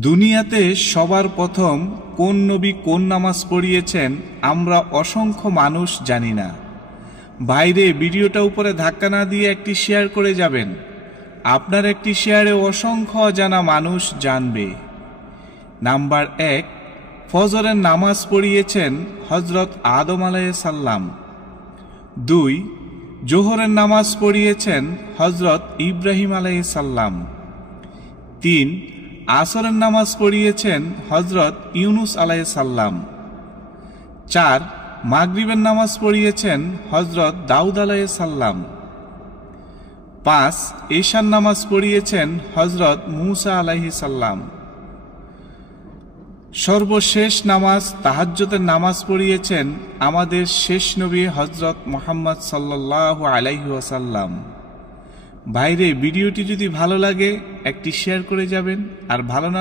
দুনিয়াতে সবার প্রথম কোন নবী কোন নামাজ পড়িয়েছেন আমরা অসংখ্য মানুষ জানি না। বাইরে ভিডিওটা উপরে ধাক্কা না দিয়ে একটি শেয়ার করে যাবেন। আপনার একটি শেয়ারে অসংখ্য অজানা মানুষ জানবে। নাম্বার 1, ফজরের নামাজ পড়িয়েছেন হযরত আদম আলাইহিস সালাম। 2, জোহরের নামাজ পড়িয়েছেন হযরত ইব্রাহিম আলাইহিস সালাম। 3, আসরের নামাজ পড়িয়েছেন হযরত ইউনুস আলাইহিস সালাম। 4, মাগরিবের নামাজ পড়িয়েছেন হযরত দাউদ আলাইহিস সালাম। 5, ঈশার নামাজ পড়িয়েছেন হযরত মূসা আলাইহিস সালাম। সর্বশেষ নামাজ তাহাজ্জুদের নামাজ পড়িয়েছেন আমাদের শেষ নবী হযরত মুহাম্মদ সাল্লাল্লাহু আলাইহি ওয়াসাল্লাম। বাইরে ভিডিওটি যদি ভালো লাগে একটি শেয়ার করে যাবেন, আর ভালো না